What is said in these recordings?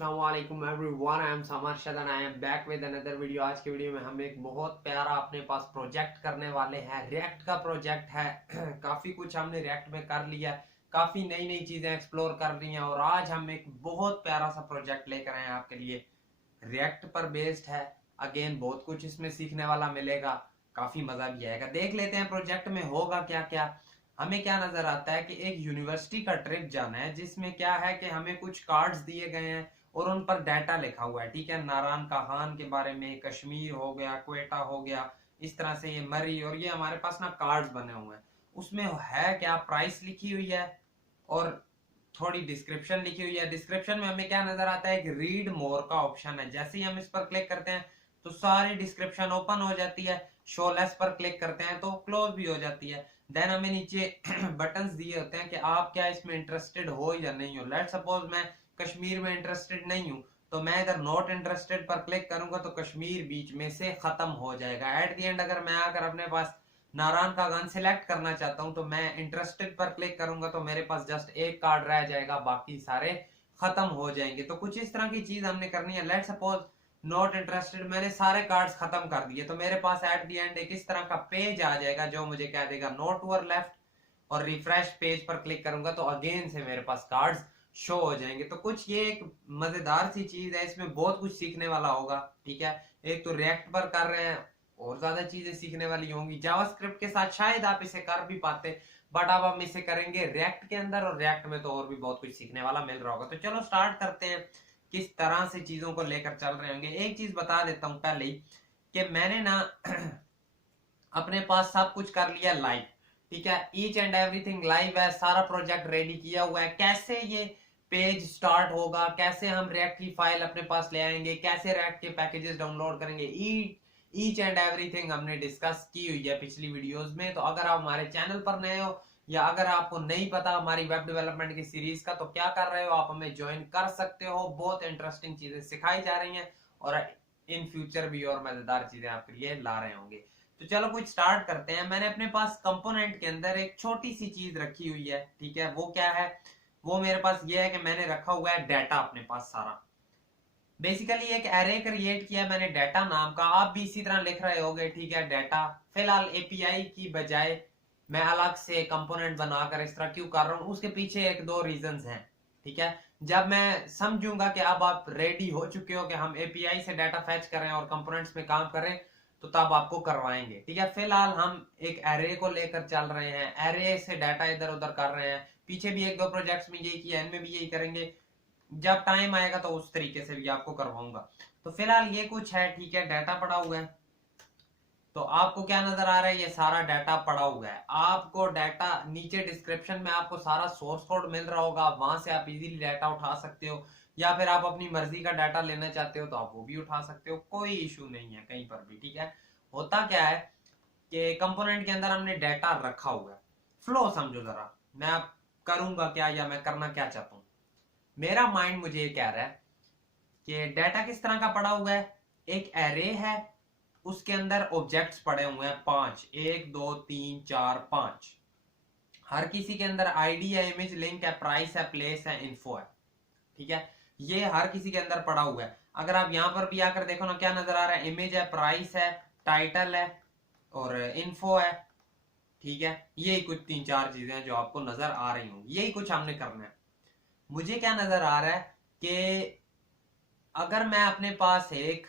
अस्सलामुअलैकुम everyone, I am Samar Shadan, I am back with another video. आज की वीडियो में हम एक बहुत प्यारा अपने पास प्रोजेक्ट करने वाले हैं। रिएक्ट का प्रोजेक्ट है। काफी कुछ हमने रिएक्ट में कर लिया, काफी नई नई चीजें एक्सप्लोर कर रही हैं और आज हम एक बहुत प्यारा सा प्रोजेक्ट लेकर आए हैं आपके लिए। रिएक्ट पर बेस्ड है। अगेन बहुत कुछ इसमें सीखने वाला मिलेगा, काफी मजा भी आएगा। देख लेते हैं प्रोजेक्ट में होगा क्या क्या। हमें क्या नजर आता है कि एक यूनिवर्सिटी का ट्रिप जाना है, जिसमें क्या है कि हमें कुछ कार्ड्स दिए गए हैं और उन पर डाटा लिखा हुआ है। ठीक है, नारायण काहान के बारे में, कश्मीर हो गया, क्वेटा हो गया, इस तरह से ये मरी, और ये हमारे पास ना कार्ड्स बने हुए हैं। उसमें है क्या, प्राइस लिखी हुई है और थोड़ी डिस्क्रिप्शन लिखी हुई है। डिस्क्रिप्शन में हमें क्या नजर आता है कि रीड मोर का ऑप्शन है। जैसे ही हम इस पर क्लिक करते हैं तो सारी डिस्क्रिप्शन ओपन हो जाती है। शो लेस पर क्लिक करते हैं तो क्लोज भी हो जाती है। देन हमें नीचे बटन्स दिए होते हैं कि आप क्या इसमें इंटरेस्टेड हो या नहीं हो। लेट सपोज मैं कश्मीर में इंटरेस्टेड नहीं हूं, तो मैं इधर नॉट इंटरेस्टेड पर क्लिक करूंगा तो कश्मीर बीच में से खत्म हो जाएगा। एट द एंड अगर मैं आकर अपने पास नारायण का गान सिलेक्ट करना चाहता हूं तो मैं इंटरेस्टेड पर क्लिक करूंगा तो मेरे पास जस्ट एक कार्ड रह जाएगा, बाकी सारे खत्म हो जाएंगे। तो कुछ इस तरह की चीज हमने करनी है। लेट सपोज नॉट इंटरेस्टेड, मैंने सारे कार्ड्स खत्म कर दिए तो मेरे पास एट द एंड एक इस तरह का पेज आ जाएगा जो मुझे कह देगा नो टूअर लेफ्ट, और रिफ्रेश पेज पर क्लिक करूंगा तो अगेन से मेरे पास कार्ड्स शो हो जाएंगे। तो कुछ ये एक मजेदार सी चीज है, इसमें बहुत कुछ सीखने वाला होगा। ठीक है, एक तो रिएक्ट पर कर रहे हैं, और ज्यादा चीजें सीखने वाली होंगी। जावास्क्रिप्ट के साथ शायद आप इसे कर भी पाते, बट अब हम इसे करेंगे रिएक्ट के अंदर, और रिएक्ट में तो और भी बहुत कुछ सीखने वाला मिल रहा होगा। तो चलो स्टार्ट करते हैं, किस तरह से चीजों को लेकर चल रहे होंगे। एक चीज बता देता हूं पहले ही कि मैंने ना अपने पास सब कुछ कर लिया लाइव। ठीक है, ईच एंड एवरीथिंग लाइव है, सारा प्रोजेक्ट रेडी किया हुआ है। कैसे ये पेज स्टार्ट होगा, कैसे हम रिएक्ट की फाइल अपने पास ले आएंगे, कैसे रिएक्ट के पैकेजेस डाउनलोड करेंगे, ईच एंड एवरीथिंग हमने डिस्कस की हुई है पिछली वीडियोस में। तो अगर आप हमारे चैनल पर नए हो या अगर आपको नहीं पता हमारी वेब डेवलपमेंट की सीरीज का, तो क्या कर रहे हो, आप हमें ज्वाइन कर सकते हो। बहुत इंटरेस्टिंग चीजें सिखाई जा रही हैं और इन फ्यूचर भी और मजेदार चीजें आपके लिए ला रहे होंगे। तो चलो कुछ स्टार्ट करते हैं। मैंने अपने पास कंपोनेंट के अंदर एक छोटी सी चीज रखी हुई है। ठीक है, वो क्या है, वो मेरे पास ये है कि मैंने रखा हुआ है डाटा अपने पास सारा। बेसिकली एक एरे क्रिएट किया मैंने डाटा नाम का, आप भी इसी तरह लिख रहे होगे। ठीक है, डाटा। फिलहाल एपीआई की बजाय मैं अलग से कंपोनेंट बनाकर इस तरह क्यों कर रहा हूं, उसके पीछे एक दो रीजंस हैं। ठीक है, जब मैं समझूंगा कि अब आप रेडी हो चुके हो कि हम एपीआई से डाटा फैच करें और कंपोनेंट्स में काम करें, तो तब आपको करवाएंगे। ठीक है, फिलहाल हम एक एरे को लेकर चल रहे हैं, एरे से डाटा इधर उधर कर रहे हैं। पीछे भी एक दो प्रोजेक्ट्स में यही किया, इनमें भी यही करेंगे। जब टाइम आएगा तो उस तरीके से भी आपको करवाऊंगा। तो फिलहाल ये कुछ है। ठीक है, डाटा पड़ा हुआ है। तो आपको क्या नजर आ रहा है, ये सारा डाटा पड़ा हुआ है। आपको डाटा नीचे डिस्क्रिप्शन में आपको सारा सोर्स कोड मिल रहा होगा, वहां से आप इजीली डाटा उठा सकते हो। या फिर आप अपनी मर्जी का डाटा लेना चाहते हो तो आप वो भी उठा सकते हो, कोई इशू नहीं है कहीं पर भी। ठीक है, होता क्या है कि कंपोनेंट के अंदर हमने डाटा रखा हुआ है। फ्लो समझो जरा, मैं आप करूंगा क्या या मैं करना क्या चाहता हूं। मेरा माइंड मुझे ये कह रहा है कि डाटा किस तरह का पड़ा हुआ है। एक एरे है, उसके अंदर ऑब्जेक्ट्स पड़े हुए हैं पांच, एक दो तीन चार पांच। हर किसी के अंदर आईडी है, इमेज लिंक है, प्राइस है, प्लेस है, इन्फो है। ठीक है, ये हर किसी के अंदर पड़ा हुआ है। अगर आप यहां पर भी आकर देखो ना, क्या नजर आ रहा है, इमेज है, प्राइस है, टाइटल है और इन्फो है। ठीक है, यही कुछ तीन चार चीजें हैं जो आपको नजर आ रही होंगी, यही कुछ हमने करना है। मुझे क्या नजर आ रहा है कि अगर मैं अपने पास एक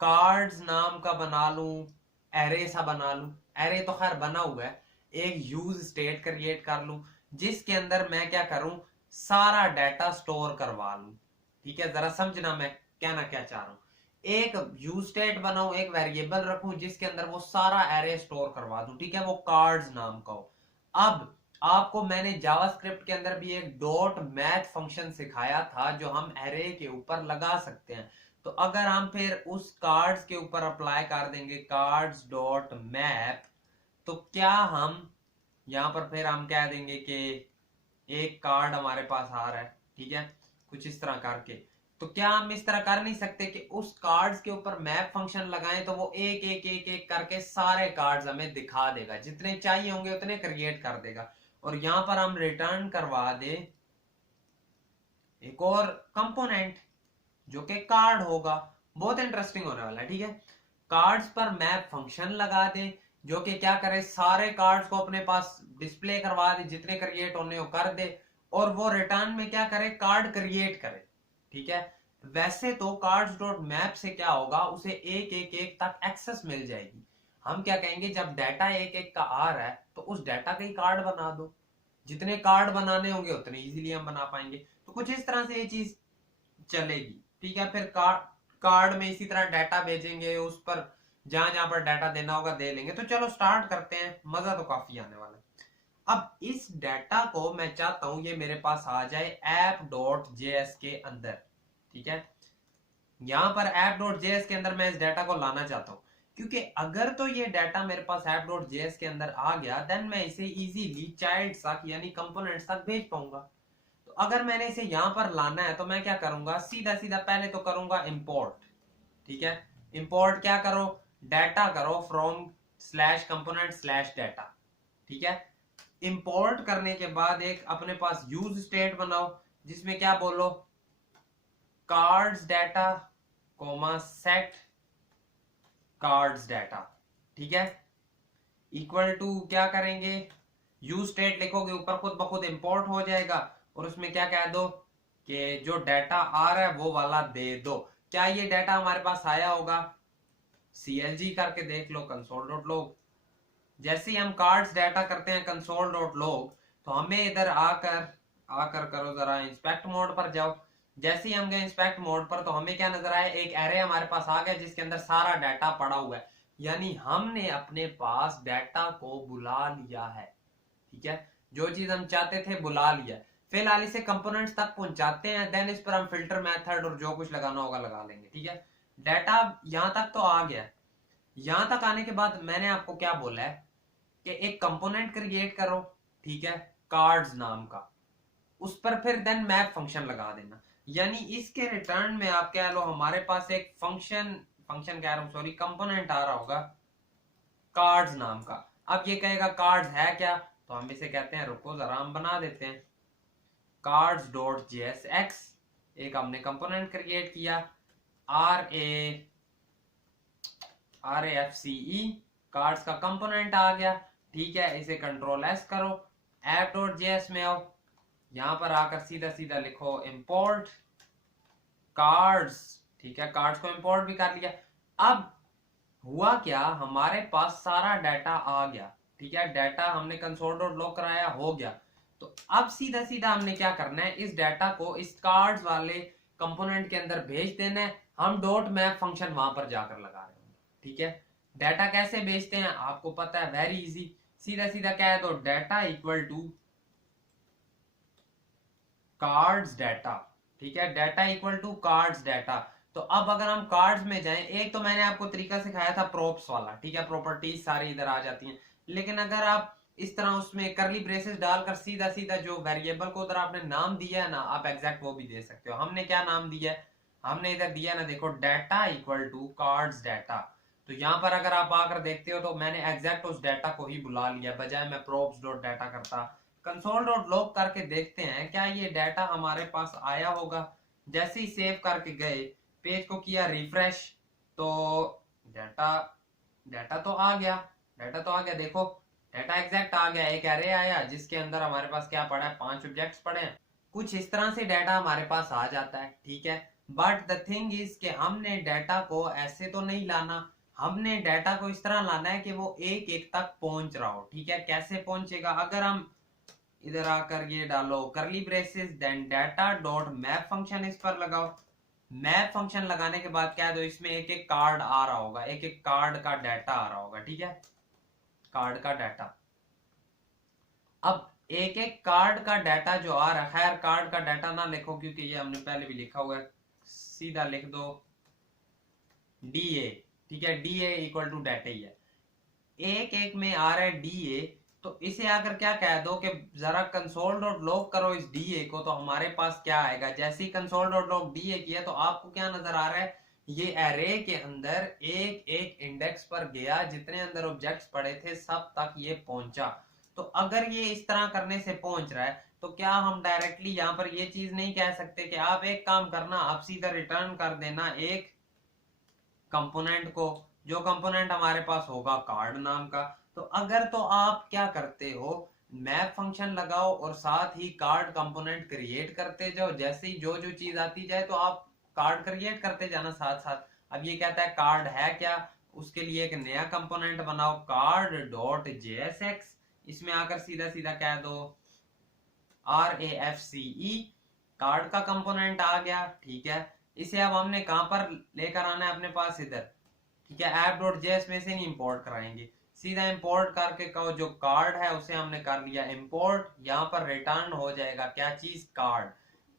कार्ड्स नाम का बना लूं, एरे सा बना लूं, एरे तो खैर बना हुआ है, एक यूज स्टेट क्रिएट कर लूं जिसके अंदर मैं क्या करूं, सारा डाटा स्टोर करवा लूं। ठीक है, जरा समझना मैं कहना क्या चाह रहा हूं। एक यूज स्टेट बनाऊं, एक वेरिएबल रखूं जिसके अंदर वो सारा एरे स्टोर करवा दूं। ठीक है, वो कार्ड्स नाम का हो। अब आपको मैंने जावास्क्रिप्ट के अंदर भी एक डॉट मैथ फंक्शन सिखाया था जो हम एरे के ऊपर लगा सकते हैं। तो अगर हम फिर उस कार्ड्स के ऊपर अप्लाई कर देंगे कार्ड्स डॉट मैप, तो क्या हम यहां पर फिर हम कह देंगे कि एक कार्ड हमारे पास आ रहा है। ठीक है, कुछ इस तरह करके। तो क्या हम इस तरह कर नहीं सकते कि उस कार्ड्स के ऊपर मैप फंक्शन लगाएं तो वो एक एक एक एक करके सारे कार्ड्स हमें दिखा देगा, जितने चाहिए होंगे उतने क्रिएट कर देगा। और यहां पर हम रिटर्न करवा दे एक और कंपोनेंट जो कि कार्ड होगा। बहुत इंटरेस्टिंग होने वाला है, ठीक है। कार्ड्स पर मैप फंक्शन लगा दे जो कि क्या करे, सारे कार्ड्स को अपने पास डिस्प्ले करवा दे, जितने क्रिएट होने हो कर दे, और वो रिटर्न में क्या करे, कार्ड क्रिएट करे, ठीक है। वैसे तो कार्ड्स डॉट मैप से क्या होगा, उसे एक एक एक तक एक्सेस मिल जाएगी। हम क्या कहेंगे, जब डाटा एक एक का आ रहा है तो उस डाटा का ही कार्ड बना दो, जितने कार्ड बनाने होंगे उतने इजीली हम बना पाएंगे। तो कुछ इस तरह से ये चीज चलेगी, ठीक है। फिर कार्ड में इसी तरह डाटा भेजेंगे, उस पर जहां जहां पर डाटा देना होगा दे लेंगे। तो चलो स्टार्ट करते हैं, मजा तो काफी आने वाला है। अब इस डाटा को मैं चाहता हूं ये मेरे पास आ जाए app.js के अंदर, ठीक है। यहां पर app.js के अंदर मैं इस डाटा को लाना चाहता हूं, क्योंकि अगर तो ये डाटा मेरे पास app.js के अंदर आ गया, देन मैं इसे इजीली चाइल्ड तक यानी कंपोनेंट्स तक भेज पाऊंगा। तो अगर मैंने इसे यहां पर लाना है तो मैं क्या करूंगा, सीधा सीधा पहले तो करूंगा इंपोर्ट, ठीक है। इंपोर्ट क्या करो, डाटा करो from slash component slash data, ठीक है। इंपोर्ट करने के बाद एक अपने पास यूज स्टेट बनाओ, जिसमें क्या बोलो, cards data comma set cards data, ठीक है। इक्वल टू क्या करेंगे, यूज स्टेट लिखोगे, ऊपर खुद ब खुद इंपोर्ट हो जाएगा, और उसमें क्या कह दो कि जो डाटा आ रहा है वो वाला दे दो। क्या ये डाटा हमारे पास आया होगा, CLG करके देख लो, कंसोल डॉट लॉग। जैसे ही हम कार्ड्स डाटा करते हैं कंसोल डॉट लॉग, तो हमें इधर आकर आकर करो जरा इंस्पेक्ट मोड पर जाओ। जैसे ही हम गए इंस्पेक्ट मोड पर, तो हमें क्या नजर आया, एक एरे हमारे पास आ गया जिसके अंदर सारा डाटा पड़ा हुआ है, यानी हमने अपने पास डाटा को बुला लिया है, ठीक है। जो चीज हम चाहते थे बुला लिया। फिलहाल इसे कंपोनेंट्स तक पहुंचाते हैं, देन इस पर हम फिल्टर मेथड और जो कुछ लगाना होगा लगा लेंगे, ठीक है। डाटा यहां तक तो आ गया। यहां तक आने के बाद मैंने आपको क्या बोला है कि एक कंपोनेंट क्रिएट करो, ठीक है, कार्ड्स नाम का, उस पर फिर देन मैप फंक्शन लगा देना। यानी इसके रिटर्न में आप कह लो हमारे पास एक फंक्शन फंक्शन कह रहा हूं सॉरी, कंपोनेंट आ रहा होगा कार्ड्स नाम का। अब ये कहेगा कार्ड्स है क्या, तो हम इसे कहते हैं, रुको जरा हम बना देते हैं, कार्ड्स डॉट JSX। एक हमने कंपोनेंट क्रिएट किया, RAFCE, कार्ड्स का कंपोनेंट आ गया, ठीक है। इसे कंट्रोल S करो, app.js में आओ, यहां पर आकर सीधा सीधा लिखो इंपोर्ट कार्ड्स, ठीक है। कार्ड्स को इंपोर्ट भी कर लिया। अब हुआ क्या, हमारे पास सारा डाटा आ गया, ठीक है। डाटा हमने कंसोल डॉट लॉग कराया, हो गया। तो अब सीधा सीधा हमने क्या करना है, इस डाटा को इस कार्ड्स वाले कंपोनेंट के अंदर भेज देना है। हम डॉट मैप फंक्शन वहां पर जाकर लगा रहे हैं, ठीक है। डाटा कैसे भेजते हैं आपको पता है, वेरी इजी। सीधा सीधा क्या है, तो data equal to cards data, ठीक है। Data equal to cards data. तो अब अगर हम कार्ड्स में जाएं, एक तो मैंने आपको तरीका सिखाया था प्रोप्स वाला, ठीक है, प्रॉपर्टीज सारी इधर आ जाती हैं। लेकिन अगर आप इस तरह उसमें करली ब्रेसेस डालकर सीधा सीधा जो वेरिएबल को उधर आपने नाम दिया है ना, आप एग्जैक्ट वो भी दे सकते हो। हमने क्या नाम दिया है, हमने इधर दिया ना, देखो data equal to cards data. तो यहां पर अगर आप आकर देखते हो तो मैंने एग्जैक्ट उस डाटा को ही बुला लिया, बजाय मैं प्रोप्स डॉट डाटा करता। कंसोल डॉट लॉग करके देखते हैं क्या ये डाटा हमारे पास आया होगा। जैसे ही सेव करके गए, पेज को किया रिफ्रेश, तो डाटा डाटा तो आ गया, डाटा तो आ गया, देखो डाटा एग्जैक्ट आ गया। एक एरे आया जिसके अंदर हमारे पास क्या पड़ा है, 5 ऑब्जेक्ट्स पड़े हैं। कुछ इस तरह से डाटा हमारे पास आ जाता है, ठीक है। बट द थिंग इज कि हमने डाटा को ऐसे तो नहीं लाना, हमने डाटा को इस तरह लाना है कि वो एक एक तक पहुंच रहा हो, ठीक है। कैसे पहुंचेगा, अगर हम इधर आकर ये डालो curly braces, then data dot map function इस पर लगाओ। मैप फंक्शन लगाने के बाद क्या है, तो इसमें एक एक कार्ड आ रहा होगा, एक एक कार्ड का डाटा आ रहा होगा, ठीक है, कार्ड का डाटा। अब एक एक कार्ड का डाटा जो आ रहा है, खैर कार्ड का डाटा ना लिखो क्योंकि ये हमने पहले भी लिखा हुआ है, सीधा लिख दो DA, ठीक है। DA इक्वल टू डाटा ही है, एक एक में आ रहा है DA। तो इसे आकर क्या कह दो कि जरा कंसोल डॉट लॉग करो इस DA को, तो हमारे पास क्या आएगा। जैसे ही कंसोल डॉट लॉग DA किया तो आपको क्या नजर आ रहा है, ये एरे के अंदर एक एक इंडेक्स पर गया, जितने अंदर ऑब्जेक्ट्स पड़े थे सब तक ये पहुंचा। तो अगर ये इस तरह करने से पहुंच रहा है, तो क्या हम डायरेक्टली यहाँ पर ये चीज नहीं कह सकते कि आप एक काम करना, आप सीधा रिटर्न कर देना एक कंपोनेंट को, जो कंपोनेंट हमारे पास होगा कार्ड नाम का। तो अगर तो आप क्या करते हो, मैप फंक्शन लगाओ और साथ ही कार्ड कंपोनेंट क्रिएट करते जाओ, जैसे ही जो जो चीज आती जाए तो आप कार्ड क्रिएट करते जाना साथ साथ। अब ये कहता है कार्ड है क्या, उसके लिए एक नया कंपोनेंट बनाओ कार्ड डॉट जेएसएक्स, इसमें आकर सीधा सीधा कह दो RAFCE, कार्ड का कंपोनेंट आ गया। ठीक है, इसे अब हमने कहां पर लेकर आना है, अपने पास इधर। ठीक है, app.js में से नहीं इंपोर्ट कराएंगे, सीधा इंपोर्ट करके कहो जो कार्ड है उसे हमने कर लिया इंपोर्ट, यहाँ पर रिटर्न हो जाएगा क्या चीज, कार्ड।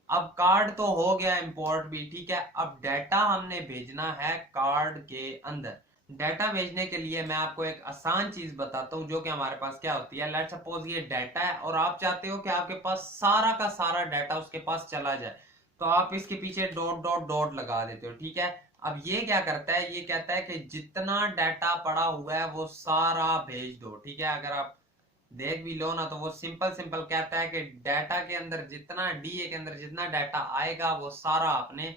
अब कार्ड तो हो गया इंपोर्ट भी। ठीक है, अब डाटा हमने भेजना है कार्ड के अंदर। डाटा भेजने के लिए मैं आपको एक आसान चीज बताता हूँ, जो कि हमारे पास क्या होती है। लेट्स सपोज ये डाटा है और आप चाहते हो कि आपके पास सारा का सारा डाटा उसके पास चला जाए, तो आप इसके पीछे डॉट डॉट डॉट लगा देते हो। ठीक है, अब ये क्या करता है, ये कहता है कि जितना डाटा पड़ा हुआ है वो सारा भेज दो। ठीक है, अगर आप देख भी लो ना तो वो सिंपल सिंपल कहता है कि डाटा के अंदर जितना डीए के अंदर जितना डाटा आएगा वो सारा आपने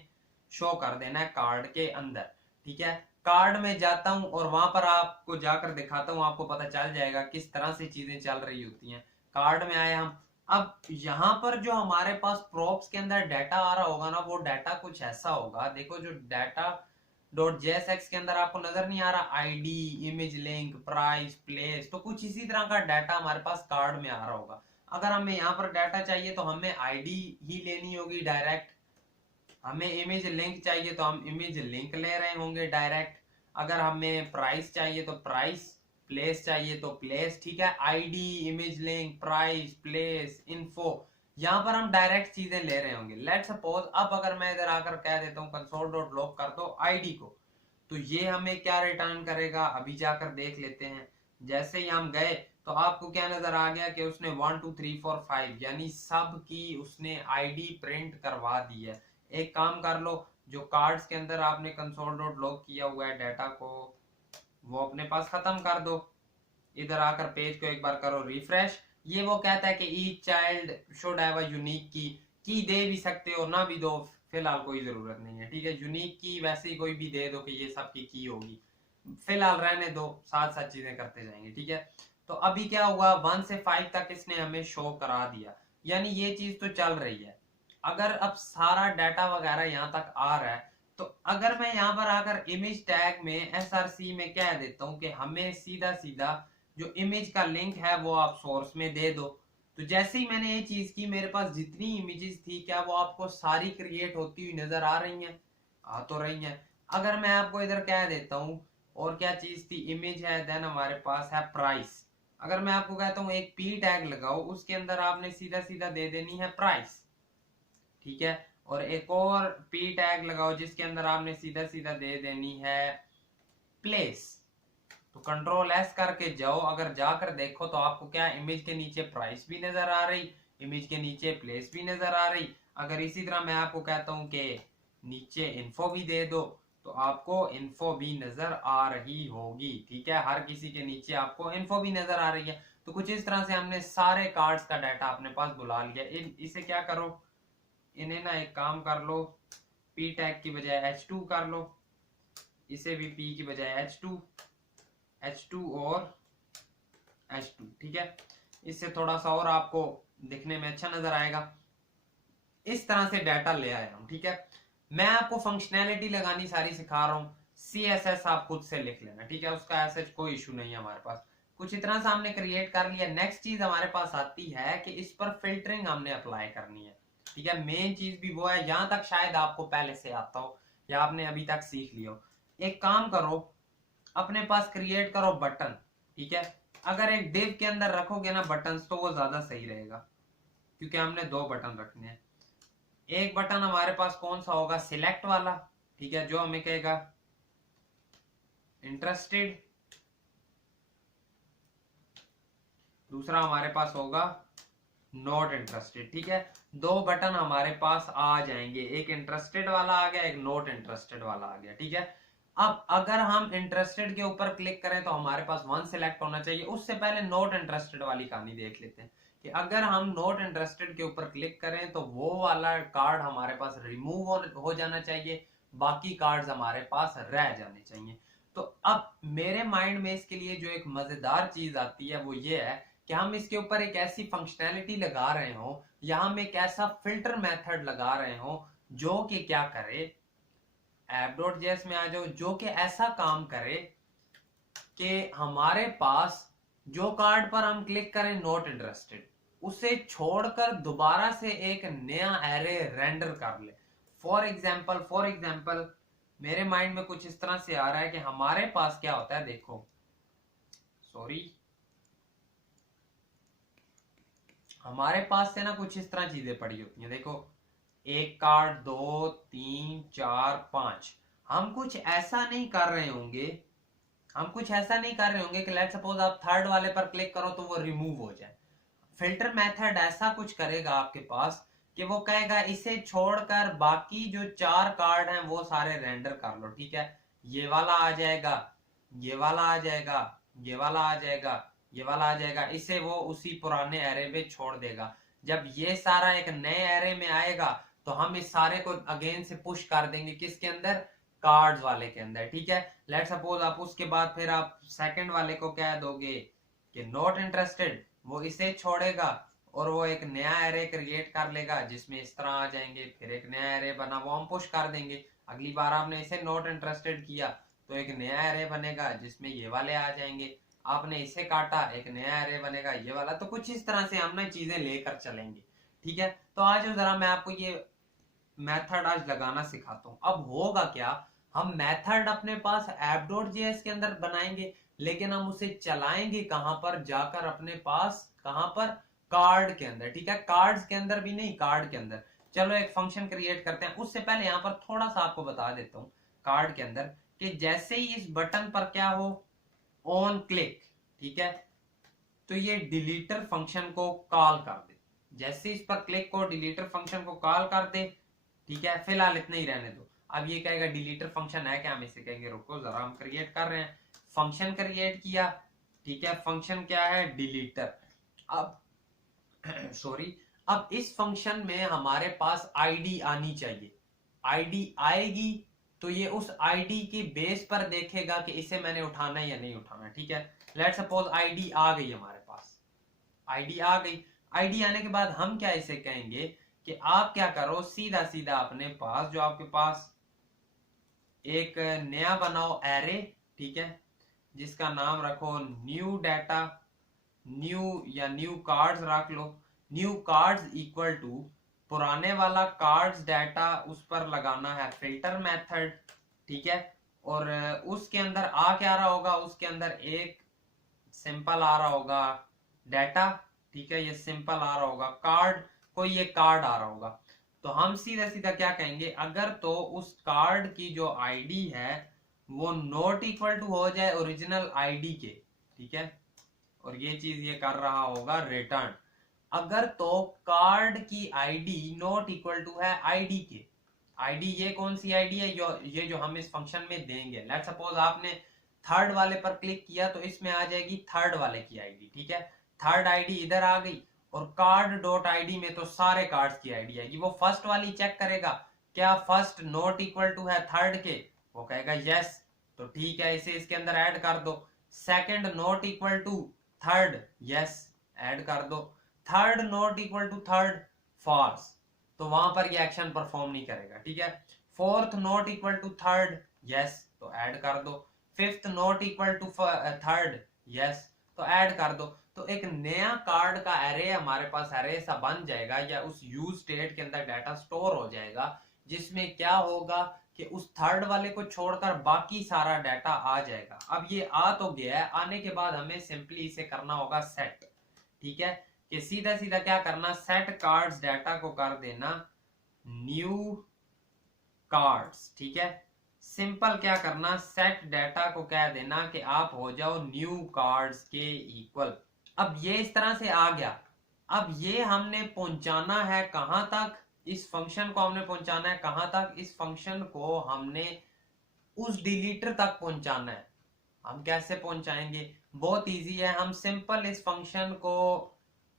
शो कर देना है कार्ड के अंदर। ठीक है, कार्ड में जाता हूं और वहां पर आपको जाकर दिखाता हूं, आपको पता चल जाएगा किस तरह से चीजें चल रही होती हैं। कार्ड में आए हम, अब यहाँ पर जो हमारे पास प्रॉप्स के अंदर डाटा आ रहा होगा ना, वो डाटा कुछ ऐसा होगा। देखो जो डाटा डॉट जेएसएक्स के अंदर आपको नजर नहीं आ रहा, ID, image link, price, place, तो कुछ इसी तरह का डाटा हमारे पास कार्ड में आ रहा होगा। अगर हमें यहाँ पर डाटा चाहिए तो हमें आईडी ही लेनी होगी डायरेक्ट, हमें इमेज लिंक चाहिए तो हम इमेज लिंक ले रहे होंगे डायरेक्ट, अगर हमें प्राइस चाहिए तो प्राइस, प्लेस चाहिए तो प्लेस। ठीक है, ID, image link, price, place, info, यहाँ पर हम डायरेक्ट चीजें ले रहे होंगे। लेट सपोज अब अगर मैं इधर आकर कह देता हूँ कंसोल डॉट लॉग कर दो आईडी को, तो ये हमें क्या रिटर्न करेगा, अभी जाकर देख लेते हैं। जैसे ही हम गए तो आपको क्या नजर आ गया कि उसने 1 2 3 4 5 यानी सब की उसने आईडी प्रिंट करवा दी है। एक काम कर लो, जो कार्ड्स के अंदर आपने कंसोल डॉट लॉग किया हुआ है डाटा को, वो अपने पास खत्म कर दो। इधर आकर पेज को एक बार करो रिफ्रेश। ये वो कहता है कि each child should have a unique की दे भी सकते हो ना भी दो, फिलहाल कोई जरूरत नहीं है। ठीक है, यूनिक की वैसे ही कोई भी दे दो कि ये सबकी की होगी, फिलहाल रहने दो, साथ साथ चीजें करते जाएंगे। ठीक है, तो अभी क्या हुआ, 1 से 5 तक इसने हमें शो करा दिया, यानी ये चीज तो चल रही है। अगर अब सारा डाटा वगैरह यहाँ तक आ रहा है, तो अगर मैं यहाँ पर आकर इमेज टैग में SRC में कह देता हूँ कि हमें सीधा सीधा जो इमेज का लिंक है वो आप सोर्स में दे दो, तो जैसे ही मैंने ये चीज की मेरे पास जितनी इमेजेस थी, क्या वो आपको सारी क्रिएट होती हुई नजर आ रही हैं, आ तो रही हैं। अगर मैं आपको इधर कह देता हूँ और क्या चीज थी, इमेज है, देन हमारे पास है प्राइस। अगर मैं आपको कहता हूँ एक P टैग लगाओ, उसके अंदर आपने सीधा सीधा दे देनी है प्राइस। ठीक है, और एक और P टैग लगाओ जिसके अंदर आपने सीधा सीधा दे देनी है प्लेस। तो कंट्रोल S करके जाओ, अगर जाकर देखो तो आपको क्या, इमेज के नीचे प्राइस भी नजर आ रही, इमेज के नीचे प्लेस भी नजर आ रही। अगर इसी तरह मैं आपको कहता हूं कि नीचे इन्फो भी दे दो, तो आपको इन्फो भी नजर आ रही होगी। ठीक है, हर किसी के नीचे आपको इन्फो भी नजर आ रही है। तो कुछ इस तरह से हमने सारे कार्ड्स का डाटा अपने पास बुला लिया। इसे क्या करो, इन्हें ना एक काम कर लो, P टैग की बजाय H2 कर लो, इसे भी P की बजाय H2 और H2। ठीक है, इससे थोड़ा सा और आपको दिखने में अच्छा नजर आएगा। इस तरह से डाटा ले आया हूं। ठीक है, मैं आपको फंक्शनैलिटी लगानी सारी सिखा रहा हूं, CSS आप खुद से लिख लेना। ठीक है, उसका ऐसा कोई इशू नहीं है हमारे पास। कुछ इतना सा हमने क्रिएट कर लिया। नेक्स्ट चीज हमारे पास आती है कि इस पर फिल्टरिंग हमने अप्लाई करनी है। ठीक है, मेन चीज भी वो है, यहां तक शायद आपको पहले से आता हो या आपने अभी तक सीख लिया हो। एक काम करो, अपने पास क्रिएट करो बटन। ठीक है, अगर एक डिव के अंदर रखोगे ना बटन्स, तो वो ज्यादा सही रहेगा, क्योंकि हमने 2 बटन रखने हैं। एक बटन हमारे पास कौन सा होगा, सिलेक्ट वाला। ठीक है, जो हमें कहेगा इंटरेस्टेड। दूसरा हमारे पास होगा नॉट इंटरेस्टेड। ठीक है, 2 बटन हमारे पास आ जाएंगे, एक इंटरेस्टेड वाला आ गया, एक नॉट इंटरेस्टेड वाला आ गया। ठीक है, अब अगर हम इंटरेस्टेड के ऊपर क्लिक करें तो हमारे पास 1 सिलेक्ट होना चाहिए। उससे पहले नॉट इंटरेस्टेड वाली कहानी देख लेते हैं कि अगर हम नॉट इंटरेस्टेड के ऊपर क्लिक करें तो वो वाला कार्ड हमारे पास रिमूव हो जाना चाहिए, बाकी कार्ड्स हमारे पास रह जाने चाहिए। तो अब मेरे माइंड में इसके लिए जो एक मजेदार चीज आती है वो ये है कि हम इसके ऊपर एक ऐसी फंक्शनैलिटी लगा रहे हो या हम एक ऐसा फिल्टर मेथड लगा रहे हो जो कि क्या करे, app.js में आ जाओ, जो कि ऐसा काम करे कि हमारे पास जो कार्ड पर हम क्लिक करें नॉट इंटरेस्टेड, उसे छोड़कर दोबारा से एक नया एरे रेंडर कर ले। फॉर एग्जांपल मेरे माइंड में कुछ इस तरह से आ रहा है कि हमारे पास क्या होता है, देखो सॉरी, हमारे पास से ना कुछ इस तरह चीजें पड़ी होती हैं। देखो एक कार्ड, 2 3 4 5, हम कुछ ऐसा नहीं कर रहे होंगे, हम कुछ ऐसा नहीं कर रहे होंगे कि लेट्स सपोज आप थर्ड वाले पर क्लिक करो तो वो रिमूव हो जाए। फिल्टर मेथड ऐसा कुछ करेगा आपके पास कि वो कहेगा इसे छोड़कर बाकी जो 4 कार्ड हैं वो सारे रेंडर कर लो, ठीक है। ये वाला आ जाएगा, ये वाला आ जाएगा, ये वाला आ जाएगा, ये वाला आ जाएगा, इसे वो उसी पुराने एरे में छोड़ देगा। जब ये सारा एक नए एरे में आएगा तो हम इस सारे को अगेन से पुश कर देंगे किसके अंदर, कार्ड्स वाले के अंदर, ठीक है। लेट सपोज आप उसके बाद फिर आप सेकंड वाले को क्या दोगे कि नॉट इंटरेस्टेड, वो इसे छोड़ेगा और वो एक नया एरे क्रिएट कर लेगा जिसमें इस तरह आ जाएंगे, फिर एक नया एरे बना वो हम पुश कर देंगे। अगली बार आपने इसे नॉट इंटरेस्टेड किया तो एक नया एरे बनेगा जिसमें ये वाले आ जाएंगे, आपने इसे काटा एक नया एरे बनेगा ये वाला। तो कुछ इस तरह से हम ना चीजें लेकर चलेंगे, ठीक है। तो आज जरा मैं आपको ये मेथड आज लगाना सिखाता हूँ। अब होगा क्या, हम मेथड अपने पास app.js के अंदर बनाएंगे, लेकिन हम उसे चलाएंगे कहां पर, जाकर अपने पास कहां पर, कार्ड के अंदर, ठीक है। कार्ड्स के अंदर भी नहीं, कार्ड के अंदर। चलो एक फंक्शन क्रिएट करते हैं। उससे पहले यहां पर थोड़ा सा आपको बता देता हूँ कार्ड के अंदर कि जैसे ही इस बटन पर क्या हो, ऑन क्लिक, ठीक है, तो ये डिलीटर फंक्शन को कॉल कर दे। जैसे इस पर क्लिक को डिलीटर फंक्शन को कॉल कर दे, ठीक है। फिलहाल इतना ही रहने दो। अब ये कहेगा डिलीटर फंक्शन है क्या, हम इसे कहेंगे रुको जरा हम क्रिएट कर रहे हैं। फंक्शन क्रिएट किया, ठीक है, फंक्शन क्या है, डिलीटर। अब सॉरी, अब इस फंक्शन में हमारे पास आईडी आनी चाहिए। आईडी आएगी तो ये उस आईडी के बेस पर देखेगा कि इसे मैंने उठाना है या नहीं उठाना, ठीक है। लेट सपोज आईडी आ गई हमारे पास, आईडी आ गई। आईडी आने के बाद हम क्या इसे कहेंगे कि आप क्या करो, सीधा सीधा अपने पास जो आपके पास एक नया बनाओ एरे, ठीक है, जिसका नाम रखो न्यू डाटा, न्यू या न्यू कार्ड्स रख लो। न्यू कार्ड्स इक्वल टू पुराने वाला कार्ड्स डाटा, उस पर लगाना है फिल्टर मेथड, ठीक है। और उसके अंदर आ क्या रहा होगा, उसके अंदर एक सिंपल आ रहा होगा डाटा, ठीक है, ये सिंपल आ रहा होगा कार्ड, कोई ये कार्ड आ रहा होगा। तो हम सीधा सीधा क्या कहेंगे, अगर तो उस कार्ड की जो आईडी है वो नॉट इक्वल टू हो जाए ओरिजिनल आईडी के, ठीक है, और ये चीज ये कर रहा होगा रिटर्न। अगर तो कार्ड की आईडी नॉट इक्वल टू है आईडी के, आईडी ये कौन सी आईडी है, ये जो हम इस फंक्शन में देंगे। लेट सपोज आपने थर्ड वाले पर क्लिक किया तो इसमें आ जाएगी थर्ड वाले की आईडी, ठीक है। थर्ड आईडी इधर आ गई और कार्ड डॉट आईडी में तो सारे कार्ड्स की आईडी आएगी। वो फर्स्ट वाली चेक करेगा, क्या फर्स्ट नॉट इक्वल टू है थर्ड के, वो कहेगा यस, तो ठीक है इसे इसके अंदर ऐड कर दो। Second not equal to third, yes, add कर दो। Third not equal to third, false, तो वहां पर ये एक्शन परफॉर्म नहीं करेगा, ठीक है। Fourth not equal to third, yes, तो ऐड कर दो। Fifth not equal to third, yes, तो ऐड कर दो। तो एक नया कार्ड का एरे हमारे पास एरे सा बन जाएगा, या उस यूज स्टेट के अंदर डाटा स्टोर हो जाएगा, जिसमें क्या होगा कि उस थर्ड वाले को छोड़कर बाकी सारा डाटा आ जाएगा। अब ये आ तो गया है, आने के बाद हमें सिंपली इसे करना होगा सेट, ठीक है, कि सीधा सीधा क्या करना, सेट कार्ड्स डाटा को कर देना न्यू कार्ड्स, ठीक है। सिंपल क्या करना, सेट डाटा को कह देना कि आप हो जाओ न्यू कार्ड्स के इक्वल। अब ये इस तरह से आ गया। अब ये हमने पहुंचाना है कहां तक, इस फंक्शन को हमने पहुंचाना है कहां तक, इस फंक्शन को हमने उस डिलीटर तक पहुंचाना है। हम कैसे पहुंचाएंगे, बहुत इजी है, हम सिंपल इस फंक्शन को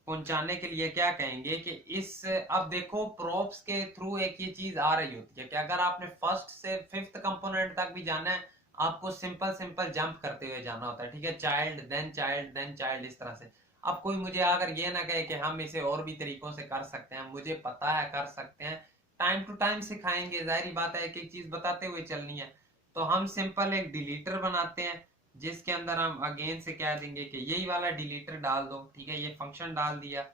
पहुंचाने के लिए क्या कहेंगे कि इस, अब देखो प्रोप्स के थ्रू एक ये चीज आ रही होती है कि अगर आपने फर्स्ट से फिफ्थ कंपोनेंट तक भी जाना है, आपको सिंपल सिंपल जंप करते हुए जाना होता है, ठीक है, child then child then child, इस तरह से। अब कोई मुझे अगर ये ना कहे कि हम इसे और भी तरीकों से कर सकते हैं, मुझे पता है कर सकते हैं, टाइम टू टाइम सिखाएंगे, जाहिर बात है, एक एक चीज बताते हुए चलनी है। तो हम सिंपल एक डिलीटर बनाते हैं जिसके अंदर हम अगेन से कह देंगे कि यही वाला डिलीटर डाल दो, ठीक है, ये फंक्शन डाल दिया,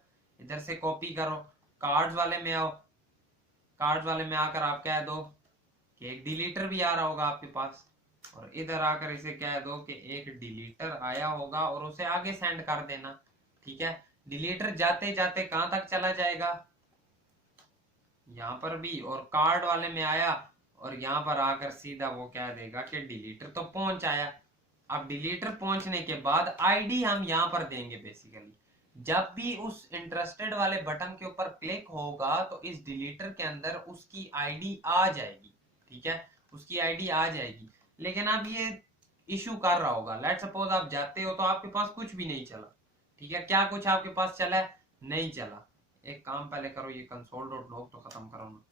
इधर से कॉपी करो, कार्ड्स वाले में आओ, कार्ड्स वाले में आकर आप कह दो कि एक डिलीटर भी आ रहा होगा आपके पास, और इधर आकर इसे कह दो कि एक डिलीटर आया होगा और उसे आगे सेंड कर देना, ठीक है। डिलीटर जाते जाते कहां तक चला जाएगा, यहां पर भी, और कार्ड वाले में आया और यहां पर आकर सीधा वो कह देगा कि डिलीटर तो पहुंच आया। अब डिलीटर पहुंचने के बाद आईडी हम यहां पर देंगे बेसिकली, जब भी उस इंटरेस्टेड वाले बटन के ऊपर क्लिक होगा तो इस डिलीटर के अंदर उसकी आईडी आ जाएगी, ठीक है, उसकी आईडी आ जाएगी। लेकिन अब ये इशू कर रहा होगा, लेट सपोज आप जाते हो तो आपके पास कुछ भी नहीं चला, ठीक है, क्या कुछ आपके पास चला है, नहीं चला। एक काम पहले करो, ये कंसोल डॉट लॉग तो खत्म करो ना,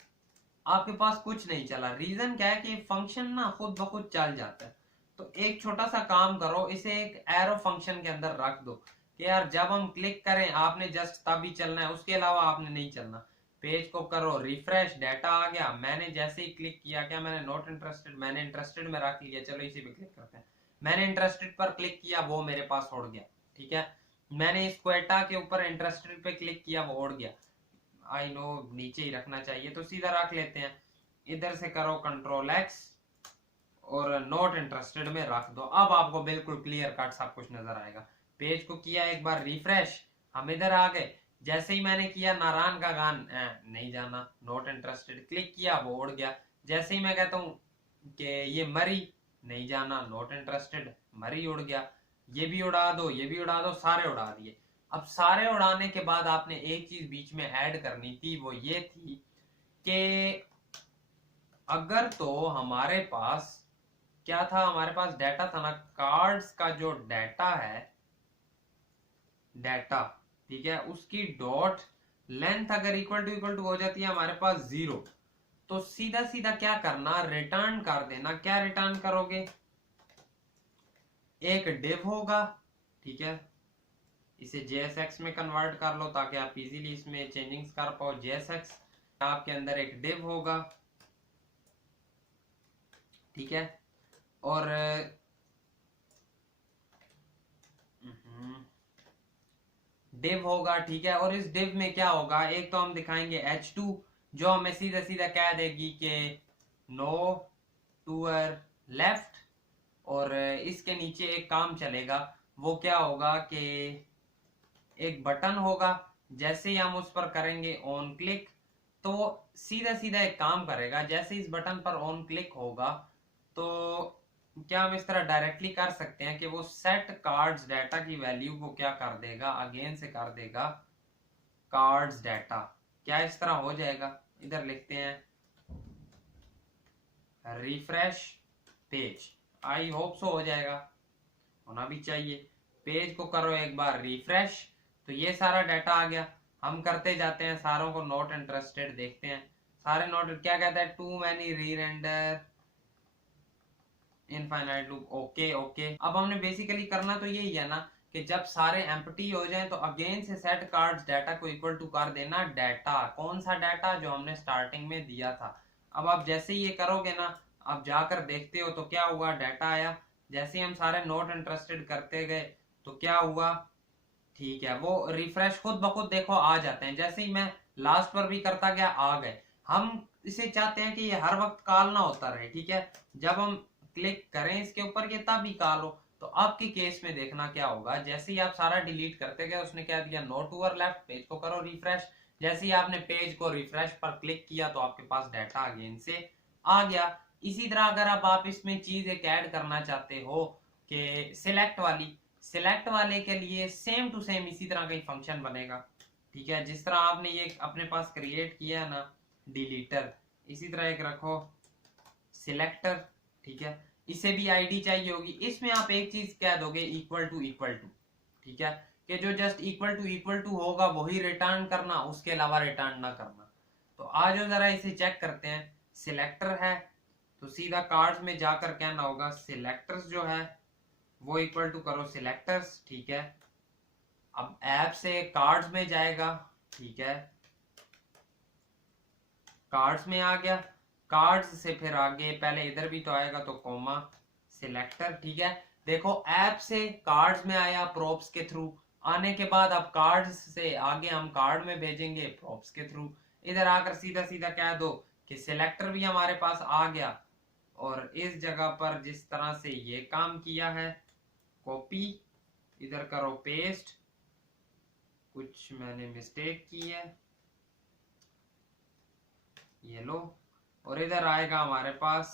आपके पास कुछ नहीं चला, रीजन क्या है कि फंक्शन ना खुद ब खुद चल जाता है। तो एक छोटा सा काम करो, इसे एक एरो फंक्शन के अंदर रख दो कि यार जब हम क्लिक करें आपने जस्ट तभी चलना है, उसके अलावा आपने नहीं चलना। पेज को करो रिफ्रेश, डाटा आ गया, मैंने जैसे ही क्लिक किया, क्या मैंने नॉट इंटरेस्टेड, मैंने इंटरेस्टेड में रख लिया, चलो इसी पे क्लिक करते हैं, मैंने इंटरेस्टेड पर क्लिक किया, वो मेरे पास उड़ गया, ठीक है। मैंने इस क्वेटा के ऊपर इंटरेस्टेड पे क्लिक किया, वो उड़ गया, आई नो नीचे ही रखना चाहिए तो सीधा रख लेते हैं, इधर से करो कंट्रोल एक्स और नॉट इंटरेस्टेड में रख दो। अब आपको बिल्कुल क्लियर कट सब कुछ नजर आएगा। पेज को किया एक बार रिफ्रेश, हम इधर आ गए, जैसे ही मैंने किया नारायण का गान नहीं जाना, नॉट इंटरेस्टेड, क्लिक किया वो उड़ गया। जैसे ही मैं कहता हूँ कि ये मरी, नहीं जाना, नॉट इंटरेस्टेड, मरी उड़ गया, ये भी उड़ा दो, ये भी उड़ा दो, सारे उड़ा दिए। अब सारे उड़ाने के बाद आपने एक चीज बीच में ऐड करनी थी, वो ये थी कि अगर तो हमारे पास क्या था, हमारे पास डाटा था ना, कार्ड्स का जो डाटा है, डाटा, ठीक है, उसकी डॉट लेंथ अगर इक्वल टू हो जाती है हमारे पास 0, तो सीधा सीधा क्या करना, रिटर्न कर देना। क्या रिटर्न करोगे, एक डिव होगा, ठीक है, इसे JSX में कन्वर्ट कर लो ताकि आप इजीली इसमें चेंजिंग्स कर पाओ। JSX आपके अंदर एक डिव होगा, ठीक है, और डिव होगा, ठीक है, और इस डिव में क्या होगा, एक तो हम दिखाएंगे H2 जो हमें सीधा सीधा कह देगी कि नो टूअर लेफ्ट, और इसके नीचे एक काम चलेगा, वो क्या होगा कि एक बटन होगा, जैसे ही हम उस पर करेंगे ऑन क्लिक तो सीधा सीधा एक काम करेगा, जैसे इस बटन पर ऑन क्लिक होगा तो क्या हम इस तरह डायरेक्टली कर सकते हैं कि वो सेट कार्ड्स डाटा की वैल्यू को क्या कर देगा, अगेन से कर देगा कार्ड्स डाटा, क्या इस तरह हो जाएगा, इधर लिखते हैं refresh page, I hope so हो जाएगा, होना भी चाहिए। पेज को करो एक बार रिफ्रेश, तो ये सारा डाटा आ गया। हम करते जाते हैं सारों को नॉट इंटरेस्टेड, देखते हैं सारे नॉट, क्या कहता है, टू मैनी री render infinite loop, okay okay. अब हमने बेसिकली करना तो यही है ना कि जब सारे एम्प्टी हो जाएं तो अगेन से सेट कार्ड्स डाटा को इक्वल टू कर देना डाटा, कौन सा डाटा, जो हमने स्टार्टिंग में दिया था। अब आप जैसे ही ये करोगे ना, आप जाकर देखते हो तो क्या हुआ, डाटा आया, जैसे ही हम सारे नॉट इंटरेस्टेड करते गए तो क्या हुआ, ठीक है, वो रिफ्रेश खुद ब खुद देखो आ जाते हैं, जैसे ही मैं लास्ट पर भी करता गया आ गए। हम इसे चाहते हैं कि ये हर वक्त कॉल ना होता रहे, ठीक है, जब हम क्लिक करें इसके ऊपर के तब ही कॉल हो। तो आपके केस में देखना क्या होगा, जैसे ही आप सारा डिलीट करते गए उसने क्या दिया, नो टूअर लेफ्ट, पेज को करो रिफ्रेश, जैसे ही आपने पेज को रिफ्रेश पर क्लिक किया तो आपके पास डाटा अगेन से आ गया। इसी तरह अगर अब आप इसमें चीज एक ऐड करना चाहते हो कि सिलेक्ट वाली, सिलेक्ट वाले के लिए सेम टू सेम इसी तरह का ही फंक्शन बनेगा, ठीक है, जिस तरह आपने ये अपने पास क्रिएट किया है ना डिलीटर, इसी तरह एक रखो सिलेक्टर, ठीक है, इसे भी आईडी चाहिए होगी, इसमें आप एक चीज कह दोगे इक्वल टू, ठीक है, कि जो जस्ट इक्वल टू होगा वही रिटर्न करना, उसके अलावा रिटर्न ना करना। तो आज जरा इसे चेक करते हैं। सिलेक्टर है तो सीधा कार्ड्स में जाकर कहना होगा सिलेक्टर्स जो है वो इक्वल टू करो सिलेक्टर्स, ठीक है। अब ऐप से कार्ड्स में जाएगा, ठीक है, कार्ड्स में आ गया, कार्ड्स से फिर आगे पहले इधर भी तो आएगा तो कॉमा सिलेक्टर, ठीक है। देखो ऐप से कार्ड्स में आया प्रोप्स के थ्रू, आने के बाद अब कार्ड्स से आगे हम कार्ड में भेजेंगे प्रोप्स के थ्रू। इधर आकर सीधा सीधा कह दो कि सिलेक्टर भी हमारे पास आ गया, और इस जगह पर जिस तरह से ये काम किया है कॉपी, इधर करो पेस्ट, कुछ मैंने मिस्टेक की है, ये लो, और इधर आएगा हमारे पास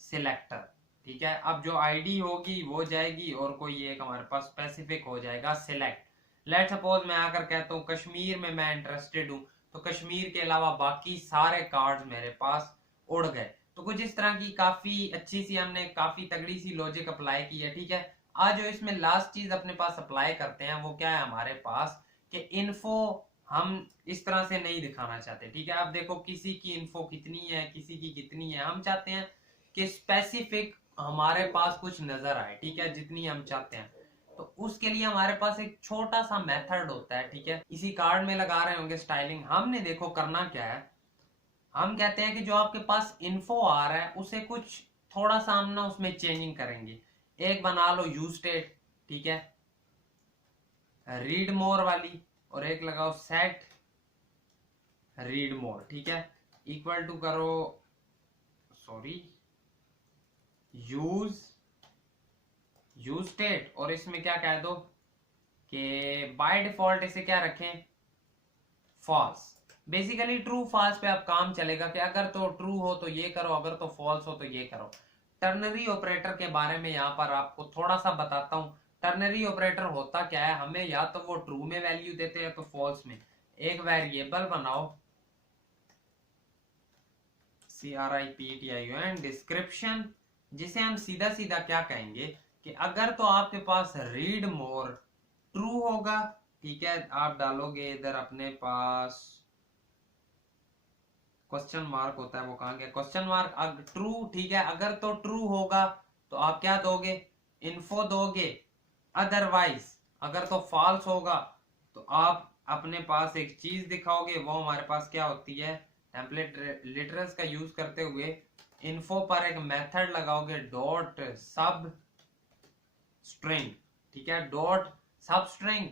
सिलेक्टर, ठीक है। अब जो आईडी होगी वो जाएगी और कोई एक हमारे पास स्पेसिफिक हो जाएगा सिलेक्ट। लेट सपोज मैं आकर कहता हूँ कश्मीर में मैं इंटरेस्टेड हूँ, तो कश्मीर के अलावा बाकी सारे कार्ड्स मेरे पास उड़ गए। तो कुछ इस तरह की काफी अच्छी सी हमने काफी तगड़ी सी लॉजिक अप्लाई की है, ठीक है। आज जो इसमें लास्ट चीज अपने पास अप्लाई करते हैं वो क्या है हमारे पास, कि इन्फो हम इस तरह से नहीं दिखाना चाहते, ठीक है। अब देखो किसी की इन्फो कितनी है, किसी की कितनी है, हम चाहते हैं कि स्पेसिफिक हमारे पास कुछ नजर आए, ठीक है, जितनी हम चाहते हैं। तो उसके लिए हमारे पास एक छोटा सा मेथड होता है, ठीक है। इसी कार्ड में लगा रहे होंगे स्टाइलिंग, हमने देखो करना क्या है, हम कहते हैं कि जो आपके पास इन्फो आ रहा है उसे कुछ थोड़ा सा हम ना उसमें चेंजिंग करेंगे। एक बना लो यूज स्टेट, ठीक है, रीड मोर वाली, और एक लगाओ सेट रीड मोर, ठीक है, इक्वल टू करो सॉरी यूज स्टेट, और इसमें क्या कह दो कि बाय डिफॉल्ट इसे क्या रखें फॉल्स। बेसिकली ट्रू फॉल्स पे अब काम चलेगा कि अगर तो ट्रू हो तो ये करो, अगर तो फॉल्स हो तो ये करो। टर्नरी ऑपरेटर के बारे में यहाँ पर आपको थोड़ा सा बताता हूँ। टर्नरी ऑपरेटर होता क्या है, हमें या तो वो ट्रू में वैल्यू देते हैं तो फॉल्स में। एक वेरिएबल बनाओ CRIPTION डिस्क्रिप्शन, जिसे हम सीधा सीधा क्या कहेंगे कि अगर तो आपके पास रीड मोर ट्रू होगा, ठीक है, आप डालोगे इधर अपने पास क्वेश्चन मार्क होता है, वो कहां गया क्वेश्चन मार्क, अगर ट्रू, ठीक है, अगर तो ट्रू होगा तो आप क्या दोगे इन्फो दोगे, अदरवाइज अगर तो फॉल्स होगा तो आप अपने पास एक चीज दिखाओगे, वो हमारे पास क्या होती है टेम्पलेट लिटरल्स का यूज करते हुए इन्फो पर एक मेथड लगाओगे डॉट सब स्ट्रिंग, ठीक है, डॉट सब स्ट्रिंग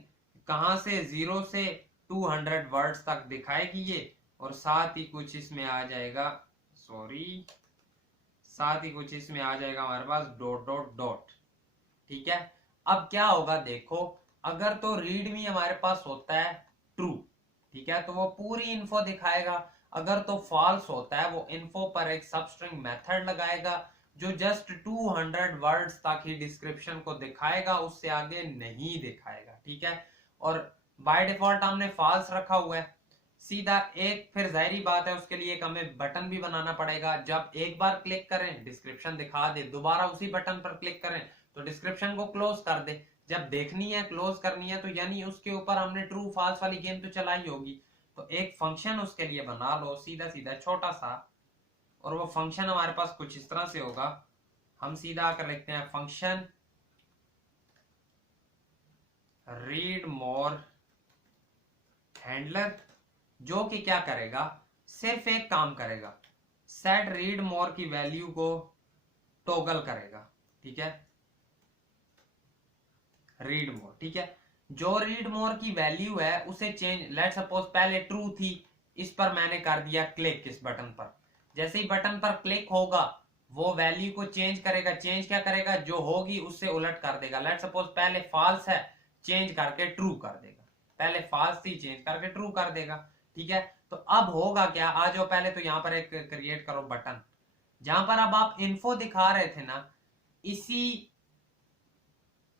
कहां से 0 से 200 वर्ड्स तक दिखाएगी ये, और साथ ही कुछ इसमें आ जाएगा साथ ही कुछ इसमें आ जाएगा हमारे पास डॉट डॉट डॉट, ठीक है। अब क्या होगा देखो, अगर तो रीडमी हमारे पास होता है ट्रू, ठीक है, तो वो पूरी इन्फो दिखाएगा। अगर तो फॉल्स होता है वो इन्फो पर एक सबस्ट्रिंग मेथड लगाएगा जो जस्ट 200 वर्ड्स तक ही डिस्क्रिप्शन को दिखाएगा, उससे आगे नहीं दिखाएगा, ठीक है। और बाय डिफॉल्ट हमने फॉल्स रखा हुआ है सीधा एक, फिर जाहिर बात है उसके लिए एक हमें बटन भी बनाना पड़ेगा, जब एक बार क्लिक करें डिस्क्रिप्शन दिखा दे, दोबारा उसी बटन पर क्लिक करें तो डिस्क्रिप्शन को क्लोज कर दे। जब देखनी है क्लोज करनी है तो यानी उसके ऊपर हमने ट्रू फॉल्स वाली गेम तो चलाई होगी, तो एक फंक्शन उसके लिए बना लो सीधा सीधा छोटा सा, और वो फंक्शन हमारे पास कुछ इस तरह से होगा। हम सीधा आकर लिखते हैं फंक्शन रीड मोर हैंडलर, जो कि क्या करेगा सिर्फ एक काम करेगा, सेट रीड मोर की वैल्यू को टॉगल करेगा, ठीक है, रीड मोर, ठीक है। जो रीड मोर की वैल्यू है उसे चेंज, लेट सपोज पहले ट्रू थी, इस पर मैंने कर दिया क्लिक इस बटन पर, जैसे ही बटन पर क्लिक होगा वो वैल्यू को चेंज करेगा, चेंज क्या करेगा जो होगी उससे उलट कर देगा। लेट सपोज पहले फॉल्स है, चेंज करके ट्रू कर देगा, पहले फॉल्स थी चेंज करके ट्रू कर देगा, ठीक है। तो अब होगा क्या, आ जाओ पहले तो यहाँ पर एक क्रिएट करो बटन, जहां पर अब आप इन्फो दिखा रहे थे ना, इसी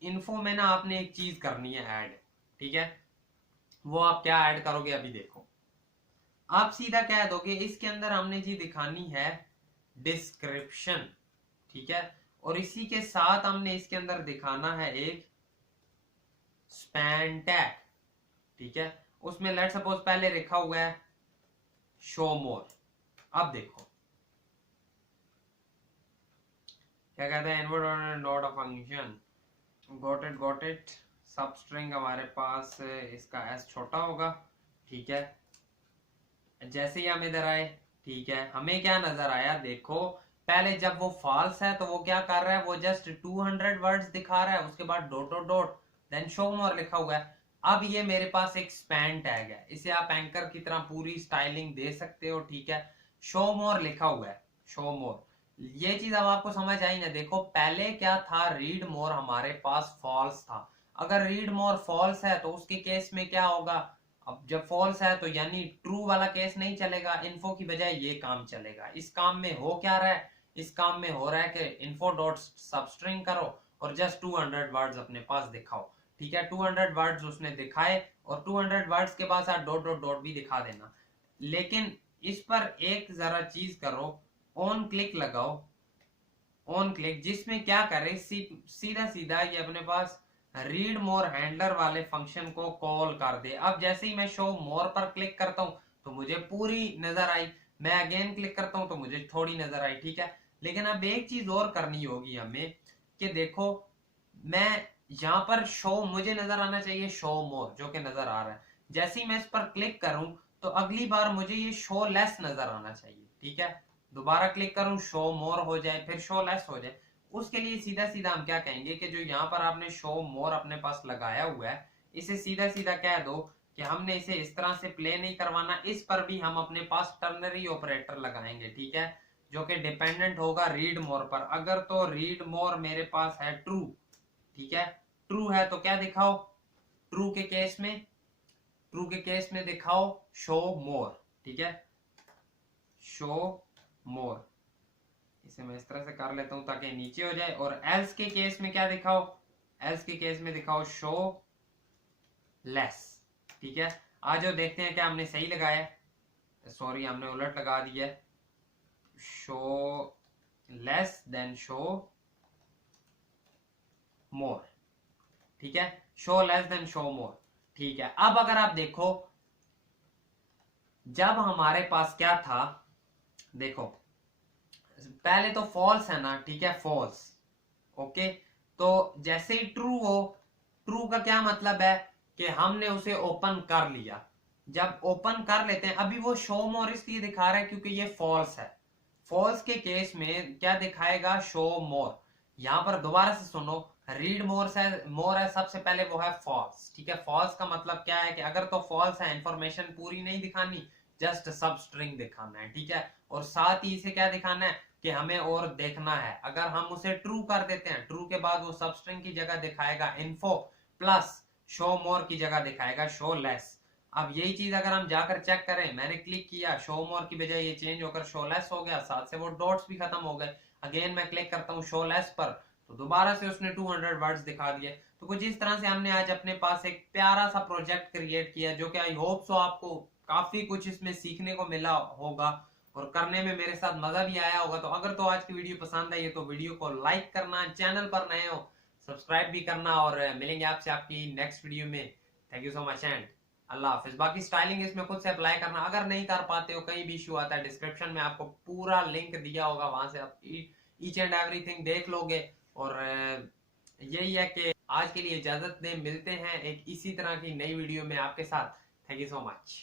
इन्फो में ना आपने एक चीज करनी है ऐड, ठीक है। वो आप क्या ऐड करोगे अभी देखो, आप सीधा कह दोगे इसके अंदर हमने जी दिखानी है डिस्क्रिप्शन, ठीक है, और इसी के साथ हमने इसके अंदर दिखाना है एक स्पैन टैग, ठीक है। उसमें लेट सपोज पहले लिखा हुआ है शो मोर। अब देखो क्या कहते हैं, invert not of function, got it. सब स्ट्रिंग हमारे पास इसका एस छोटा होगा, ठीक है। जैसे ही हम इधर आए, ठीक है, हमें क्या नजर आया, देखो पहले जब वो फॉल्स है तो वो क्या कर रहा है, वो जस्ट 200 वर्ड्स दिखा रहा है, उसके बाद dot dot dot then show more लिखा हुआ है। अब ये मेरे पास एक स्पैन टैग है, इसे आप एंकर की तरह पूरी स्टाइलिंग दे सकते हो, ठीक है। शो मोर लिखा हुआ है, शो मोर। ये चीज अब आपको समझ आई ना। देखो पहले क्या था, रीड मोर हमारे पास फॉल्स था। अगर रीड मोर फॉल्स है तो उसके केस में क्या होगा, अब जब फॉल्स है तो यानी ट्रू वाला केस नहीं चलेगा, इन्फो की बजाय ये काम चलेगा। इस काम में हो क्या रहा है, इस काम में हो रहा है कि इन्फो डॉट सबस्ट्रिंग करो और जस्ट 200 वर्ड्स अपने पास दिखाओ, ठीक है। 200 वर्ड्स उसने दिखाए और 200 वर्ड्स के बाद आप डॉट डॉट डॉट भी दिखा देना। लेकिन इस पर एक जरा चीज करो, ऑन क्लिक लगाओ, ऑन क्लिक, जिसमें क्या करे, सीधा सीधा ये अपने पास रीड मोर हैंडलर वाले फंक्शन को कॉल कर दे। अब जैसे ही मैं शो मोर पर क्लिक करता हूं तो मुझे पूरी नजर आई, मैं अगेन क्लिक करता हूं तो मुझे थोड़ी नजर आई, ठीक है। लेकिन अब एक चीज और करनी होगी हमें कि देखो मैं यहां पर शो, मुझे नजर आना चाहिए शो मोर, जो कि नजर आ रहा है। जैसे ही मैं इस पर क्लिक करूं तो अगली बार मुझे ये शो लेस नजर आना चाहिए, ठीक है। दोबारा क्लिक करूं शो मोर हो जाए, फिर शो लेस हो जाए। उसके लिए सीधा सीधा हम क्या कहेंगे कि जो यहाँ पर आपने शो मोर अपने पास लगाया हुआ है, इसे सीधा सीधा कह दो कि हमने इसे इस तरह से प्ले नहीं करवाना। इस पर भी हम अपने पास टर्नरी ऑपरेटर लगाएंगे, ठीक है, जो कि डिपेंडेंट होगा रीड मोर पर। अगर तो रीड मोर मेरे पास है ट्रू, ठीक है, ट्रू है तो क्या दिखाओ, ट्रू के केस में, ट्रू के केस में दिखाओ शो मोर, ठीक है, शो मोर। इसे मैं इस तरह से कर लेता हूं ताकि नीचे हो जाए। और एल्स के केस में क्या दिखाओ, एल्स के केस में दिखाओ शो लेस, ठीक है। आज जो देखते हैं क्या हमने सही लगाया, सॉरी हमने उलट लगा दिया, शो लेस देन शो मोर, ठीक है, शो लेस देन शो मोर, ठीक है। अब अगर आप देखो जब हमारे पास क्या था, देखो पहले तो फॉल्स है ना, ठीक है, फॉल्स, ओके। तो जैसे ही ट्रू हो, ट्रू का क्या मतलब है कि हमने उसे ओपन कर लिया। जब ओपन कर लेते हैं, अभी वो शो मोर इसलिए दिखा रहा है क्योंकि ये फॉल्स है। फॉल्स के केस में क्या दिखाएगा, शो मोर। यहां पर दोबारा से सुनो, रीड मोर से मोर है, सबसे पहले वो है फॉल्स, ठीक है। फॉल्स का मतलब क्या है कि अगर तो फॉल्स है, इंफॉर्मेशन पूरी नहीं दिखानी, जस्ट सब स्ट्रिंग दिखाना है, ठीक है। और साथ ही इसे क्या दिखाना है कि हमें और देखना है। अगर हम उसे ट्रू कर देते हैं, ट्रू के बाद वो सब स्ट्रिंग की जगह दिखाएगा इन्फो, प्लस शो मोर की जगह दिखाएगा शो लेस। अब यही चीज अगर हम जाकर चेक करें, मैंने क्लिक किया, शो मोर की बजाय ये चेंज होकर शो लेस हो गया, साथ से वो डॉट्स भी खत्म हो गए। अगेन मैं क्लिक करता हूँ शो लेस पर तो दोबारा से उसने 200 वर्ड्स दिखा दिए। तो कुछ इस तरह से हमने आज अपने पास एक प्यारा सा प्रोजेक्ट क्रिएट किया, जो कि आई होप सो आपको काफी कुछ इसमें सीखने को मिला होगा और करने में मेरे साथ मजा भी आया होगा। तो अगर तो आज की वीडियो पसंद आई है तो वीडियो को लाइक करना, चैनल पर नए हो सब्सक्राइब भी करना, और मिलेंगे आपसे आपकी नेक्स्ट वीडियो में। Thank you so much and Allah हाफिज। बाकी स्टाइलिंग इसमें खुद से अप्लाई करना, अगर नहीं कर पाते हो, कहीं भी इशू आता है, डिस्क्रिप्शन में आपको पूरा लिंक दिया होगा, वहां से आप ईच एंड एवरीथिंग देख लोगे। और यही है कि आज के लिए इजाजत दें, मिलते हैं एक इसी तरह की नई वीडियो में आपके साथ। Thank you so much.